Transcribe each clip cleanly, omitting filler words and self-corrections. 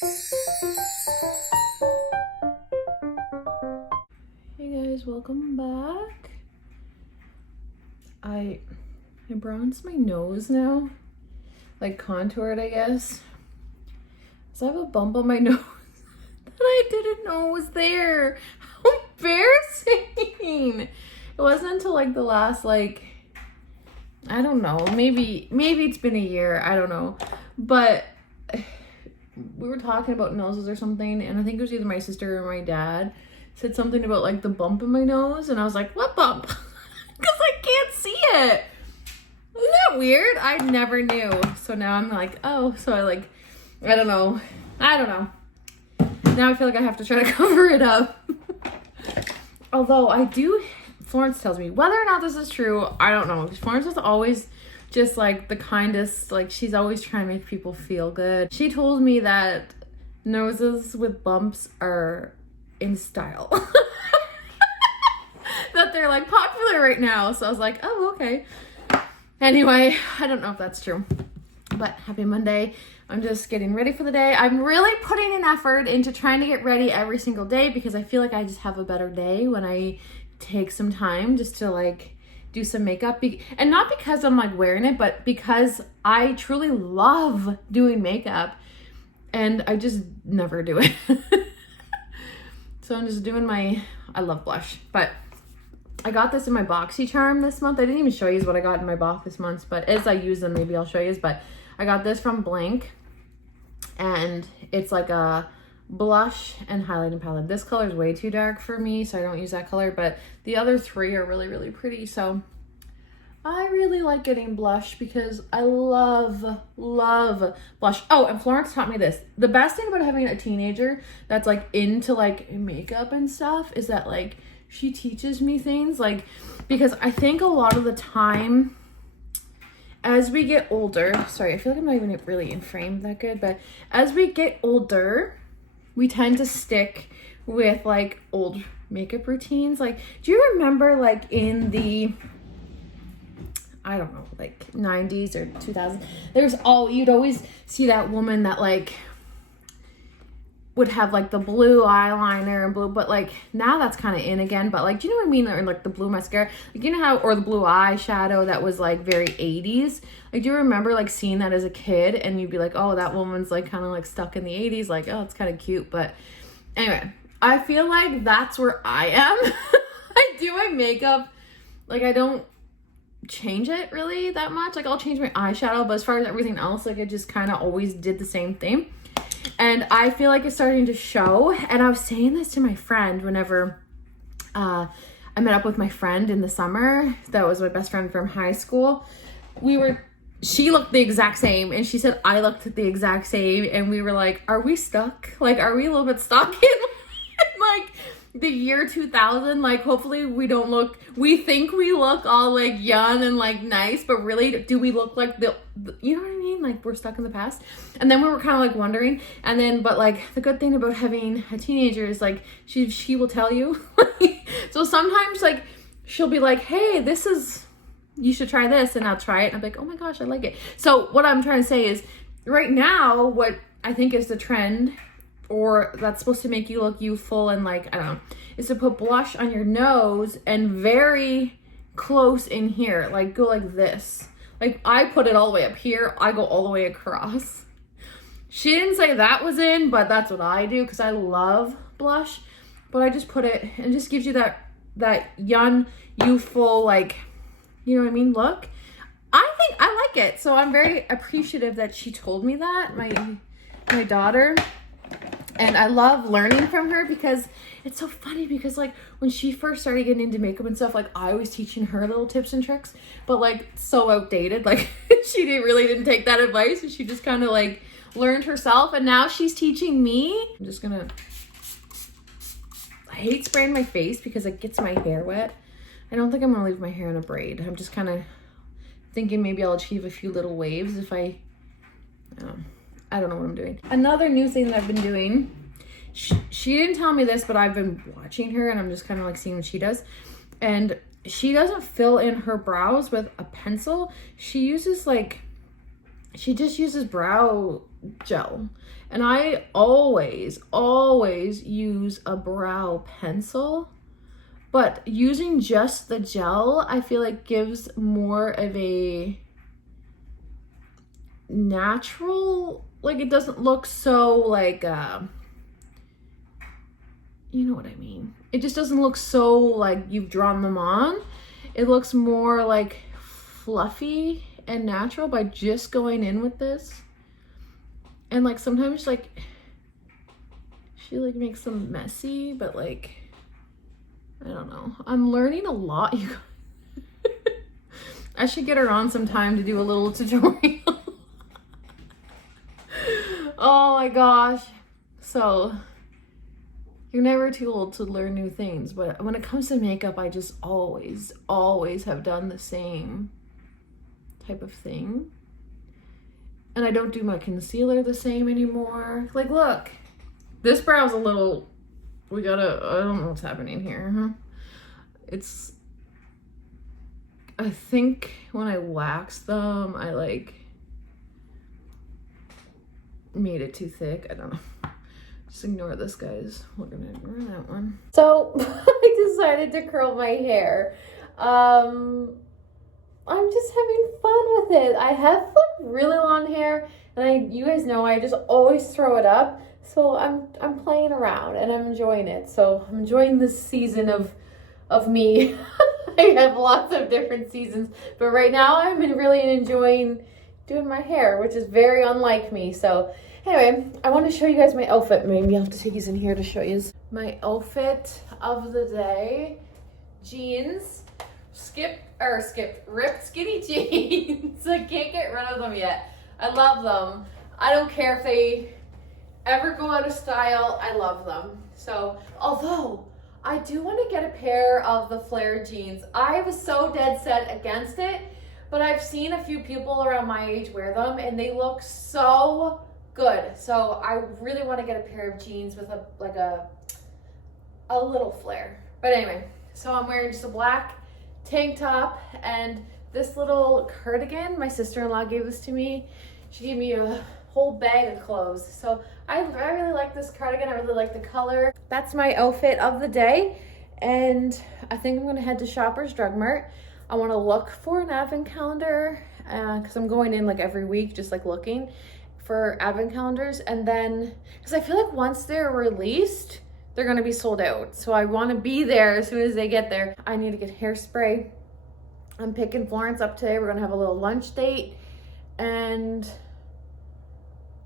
Hey guys, welcome back. I bronzed my nose now, like contoured, I guess. So I have a bump on my nose that I didn't know was there. How embarrassing. It wasn't until like the last, like, I don't know, maybe it's been a year, I don't know. But we were talking about noses or something, and I think it was either my sister or my dad said something about like the bump in my nose, and I was like, what bump? Because I can't see it. Isn't that weird? I never knew. So now I'm like, oh, so I don't know. Now I feel like I have to try to cover it up. Although Florence tells me, whether or not this is true, I don't know. Florence is always just like the kindest, like she's always trying to make people feel good. She told me that noses with bumps are in style. That they're like popular right now. So I was like, oh, okay. Anyway, I don't know if that's true. But happy Monday. I'm just getting ready for the day. I'm really putting an effort into trying to get ready every single day because I feel like I just have a better day when I take some time just to like do some makeup. And not because I'm like wearing it, but because I truly love doing makeup and I just never do it. So I'm just doing I love blush, but I got this in my BoxyCharm this month. I didn't even show you what I got in my box this month, but as I use them, maybe I'll show you. But I got this from Blank, and it's like a blush and highlighting palette. This color is way too dark for me, so I don't use that color, but the other three are really, really pretty. So I really like getting blush because I love blush. Oh, and Florence taught me this. The best thing about having a teenager that's like into like makeup and stuff is that like she teaches me things, like, because I think a lot of the time as we get older, sorry, I feel like I'm not even really in frame that good, but as we get older, we tend to stick with like old makeup routines. Like, do you remember like in the, I don't know, like 90s or 2000s, you'd always see that woman that like would have like the blue eyeliner and blue, but like now that's kind of in again, but like, do you know what I mean? Or like the blue mascara, like, you know how, or the blue eyeshadow that was like very 80s. Like, do you remember like seeing that as a kid and you'd be like, oh, that woman's like kind of like stuck in the 80s, like, oh, it's kind of cute. But anyway, I feel like that's where I am. I do my makeup, like I don't change it really that much. Like, I'll change my eyeshadow, but as far as everything else, like I just kind of always did the same thing. And I feel like it's starting to show. And I was saying this to my friend whenever I met up with my friend in the summer. That was my best friend from high school. She looked the exact same, and she said I looked the exact same, and we were like, are we stuck? Like, are we a little bit stuck in like the year 2000? Like, hopefully we think we look all like young and like nice, but really do we look like the you know what I mean? Like, we're stuck in the past. And then we were kind of like wondering, and then, but like the good thing about having a teenager is like she will tell you. So sometimes like she'll be like, hey, you should try this, and I'll try it, and I'm like, oh my gosh, I like it. So what I'm trying to say is right now, what I think is the trend, or that's supposed to make you look youthful and like, I don't know, is to put blush on your nose and very close in here, like go like this. Like, I put it all the way up here, I go all the way across. She didn't say that was in, but that's what I do because I love blush. But I just put it, and it just gives you that young, youthful, like, you know what I mean, look. I think I like it. So I'm very appreciative that she told me that, my daughter. And I love learning from her because it's so funny because like when she first started getting into makeup and stuff, like I was teaching her little tips and tricks, but like so outdated. Like she didn't take that advice, and she just kind of like learned herself, and now she's teaching me. I hate spraying my face because it gets my hair wet. I don't think I'm gonna leave my hair in a braid. I'm just kind of thinking maybe I'll achieve a few little waves if I don't know what I'm doing. Another new thing that I've been doing, she didn't tell me this, but I've been watching her and I'm just kind of like seeing what she does. And she doesn't fill in her brows with a pencil. She just uses brow gel. And I always use a brow pencil. But using just the gel, I feel like gives more of a natural, like it doesn't look so like, you know what I mean? It just doesn't look so like you've drawn them on. It looks more like fluffy and natural by just going in with this. And like sometimes like she like makes them messy, but like I don't know. I'm learning a lot. I should get her on sometime to do a little tutorial. Oh my gosh. So you're never too old to learn new things, but when it comes to makeup, I just always have done the same type of thing. And I don't do my concealer the same anymore. Like, look, this brow's a little, I don't know what's happening here. Huh? It's, I think when I waxed them, I like made it too thick. I don't know. Just ignore this, guys. We're gonna ignore that one. So I decided to curl my hair. I'm just having fun with it. I have like really long hair, and you guys know I just always throw it up. So I'm playing around and I'm enjoying it. So I'm enjoying this season of me. I have lots of different seasons, but right now I'm really enjoying doing my hair, which is very unlike me. So anyway, I want to show you guys my outfit. Maybe I'll have to take these in here to show you my outfit of the day. Jeans, ripped skinny jeans. I can't get rid of them yet. I love them. I don't care if they ever go out of style. I love them. So, although I do want to get a pair of the flare jeans. I was so dead set against it, but I've seen a few people around my age wear them and they look so good. So I really want to get a pair of jeans with a little flare. But anyway, so I'm wearing just a black tank top and this little cardigan. My sister-in-law gave this to me. She gave me a whole bag of clothes. So I really like this cardigan. I really like the color. That's my outfit of the day. And I think I'm gonna head to Shoppers Drug Mart. I wanna look for an advent calendar because I'm going in like every week, just like looking for advent calendars. And then, because I feel like once they're released, they're gonna be sold out. So I wanna be there as soon as they get there. I need to get hairspray. I'm picking Florence up today. We're gonna have a little lunch date. And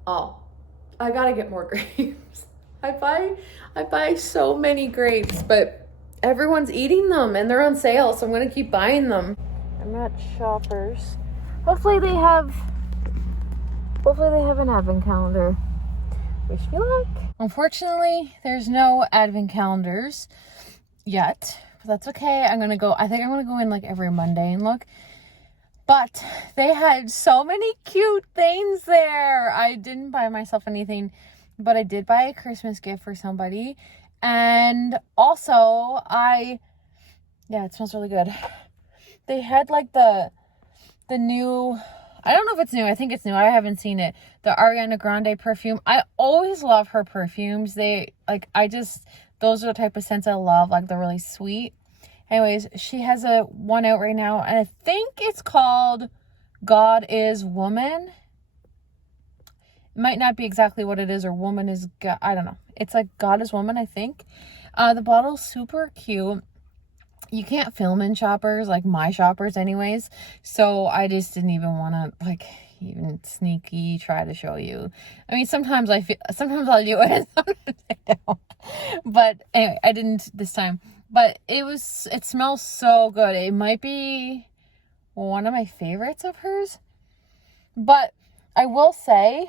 I gotta get more grapes. I buy so many grapes, but everyone's eating them and they're on sale, so I'm gonna keep buying them. I'm at Shoppers. Hopefully they have an advent calendar. Wish me luck. Unfortunately, there's no advent calendars yet, but that's okay. I think I'm gonna go in like every Monday and look. But they had so many cute things there. I didn't buy myself anything, but I did buy a Christmas gift for somebody. And also, it smells really good. They had like the new, I don't know if it's new. I think it's new. I haven't seen it. The Ariana Grande perfume. I always love her perfumes. Those are the type of scents I love. Like they're really sweet. Anyways, she has a one out right now, and I think it's called God is Woman. It might not be exactly what it is, or Woman is God. I don't know. It's like God is Woman, I think. The bottle's super cute. You can't film in Shoppers, like my Shoppers anyways. So I just didn't even want to even sneaky try to show you. I mean, sometimes I'll do it, and sometimes I don't. But anyway, I didn't this time. But it smells so good. It might be one of my favorites of hers. But I will say,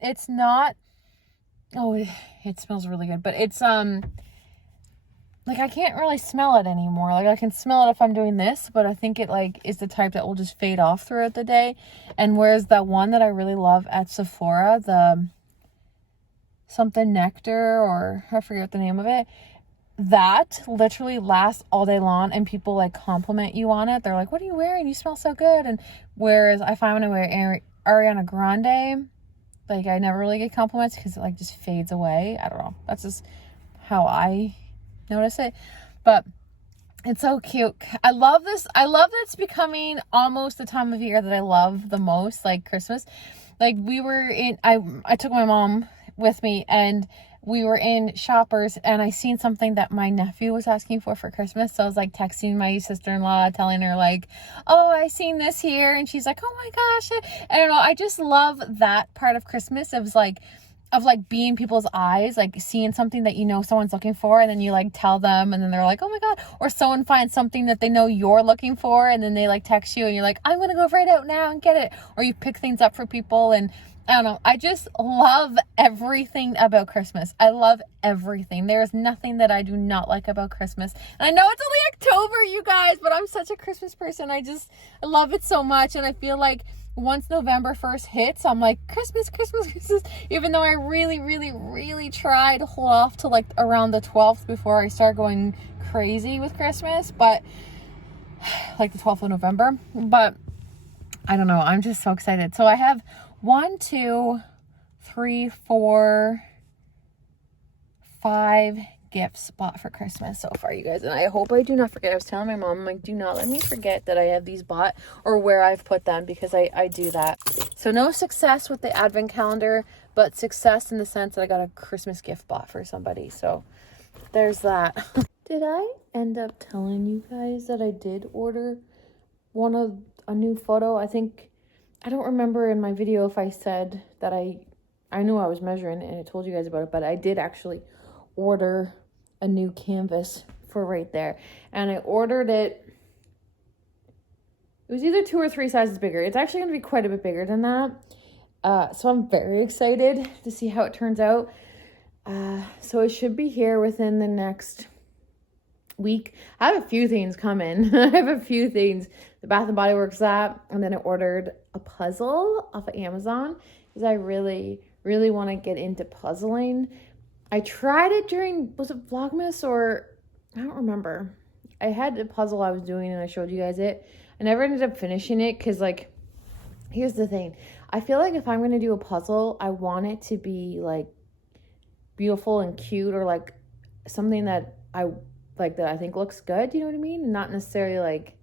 it's not, it smells really good. But it's, I can't really smell it anymore. Like, I can smell it if I'm doing this, but I think it, is the type that will just fade off throughout the day. And whereas that one that I really love at Sephora, the something nectar, or I forget the name of it, that literally lasts all day long, and people compliment you on it. They're like, what are you wearing? You smell so good. And whereas I find when I wear Ariana Grande, Like, I never really get compliments because it, like, just fades away. I don't know. That's just how I notice it. But it's so cute. I love this. I love that it's becoming almost the time of year that I love the most, like Christmas. Like, we were in, I took my mom with me, and we were in Shoppers, and I seen something that my nephew was asking for Christmas. So I was like texting my sister-in-law, telling her like, oh, I seen this here. And she's like, oh my gosh. I don't know. I just love that part of Christmas. It was like, of like being people's eyes, like seeing something that you know someone's looking for, and then you like tell them, and then they're like, oh my God. Or someone finds something that they know you're looking for, and then they like text you, and you're like, I'm gonna go right out now and get it. Or you pick things up for people. And I don't know, I just love everything about Christmas. I love everything. There's nothing that I do not like about Christmas. And I know it's only October, you guys, but I'm such a Christmas person. I love it so much. And I feel like once November 1st hits, I'm like, Christmas, Christmas, Christmas. Even though I really, really, really try to hold off to like around the 12th before I start going crazy with Christmas. But like the 12th of November. But I don't know. I'm just so excited. So I have 1, 2, 3, 4, 5 gifts bought for Christmas so far, you guys. And I hope I do not forget. I was telling my mom, I'm like, do not let me forget that I have these bought or where I've put them, because I do that. So no success with the advent calendar, but success in the sense that I got a Christmas gift bought for somebody. So there's that. Did I end up telling you guys that I did order a new photo? I don't remember in my video if I said that I knew I was measuring and I told you guys about it, but I did actually order a new canvas for right there. And I ordered it. It was either 2 or 3 sizes bigger. It's actually going to be quite a bit bigger than that. So I'm very excited to see how it turns out. So it should be here within the next week. I have a few things coming. I have a few things. The Bath & Body Works app, and then I ordered a puzzle off of Amazon because I really, really want to get into puzzling. I tried it during, was it Vlogmas or, I don't remember. I had a puzzle I was doing and I showed you guys it. I never ended up finishing it because, like, here's the thing. I feel like if I'm going to do a puzzle, I want it to be, like, beautiful and cute, or, like, something that I think looks good, you know what I mean? And not necessarily, like,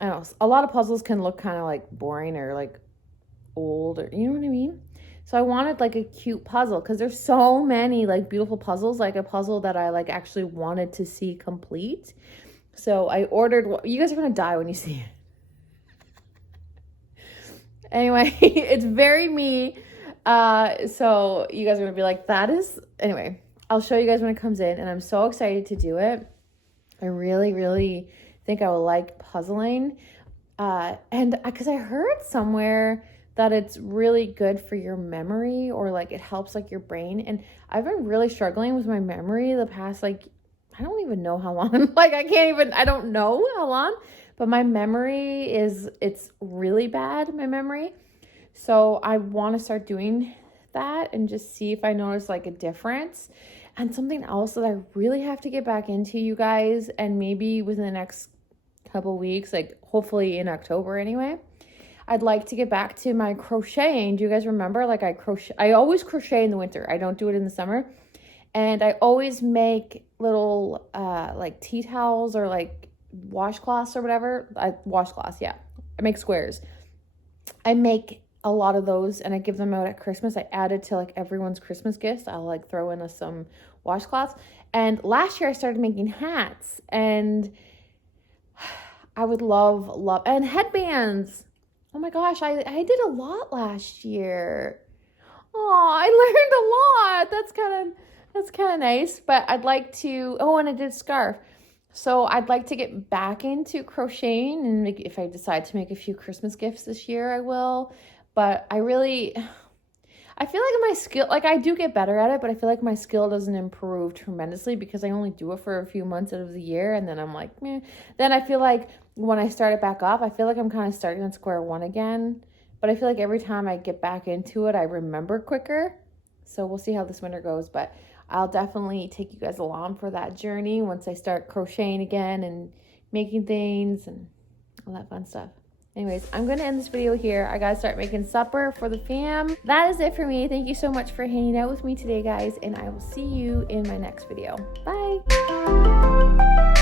I don't know, a lot of puzzles can look kind of, like, boring or, like, old, or, you know what I mean? So I wanted, like, a cute puzzle because there's so many, like, beautiful puzzles, like a puzzle that I, like, actually wanted to see complete. So I ordered, you guys are going to die when you see it. Anyway, it's very me. So you guys are going to be like, anyway, I'll show you guys when it comes in, and I'm so excited to do it. I really, really think I will like puzzling. And because I heard somewhere that it's really good for your memory, or like it helps like your brain. And I've been really struggling with my memory the past, like, I don't even know how long. Like, I don't know how long, but my memory it's really bad, my memory. So I want to start doing that and just see if I notice like a difference. And something else that I really have to get back into, you guys, and maybe within the next couple weeks, like hopefully in October anyway, I'd like to get back to my crocheting. Do you guys remember? Like, I always crochet in the winter. I don't do it in the summer. And I always make little like tea towels or like washcloths or whatever. Washcloths, yeah. I make squares. I make a lot of those and I give them out at Christmas. I added to like everyone's Christmas gifts. I'll like throw in some washcloths. And last year I started making hats, and I would love, and headbands. Oh my gosh, I did a lot last year. Oh, I learned a lot. That's kind of nice. But I'd like to, and I did scarf. So I'd like to get back into crocheting, and if I decide to make a few Christmas gifts this year, I will. But I feel like my skill, like I do get better at it, but I feel like my skill doesn't improve tremendously because I only do it for a few months out of the year. And then I'm like, meh. Then I feel like when I start it back up, I feel like I'm kind of starting at square one again. But I feel like every time I get back into it, I remember quicker. So we'll see how this winter goes. But I'll definitely take you guys along for that journey once I start crocheting again and making things and all that fun stuff. Anyways, I'm going to end this video here. I got to start making supper for the fam. That is it for me. Thank you so much for hanging out with me today, guys, and I will see you in my next video. Bye.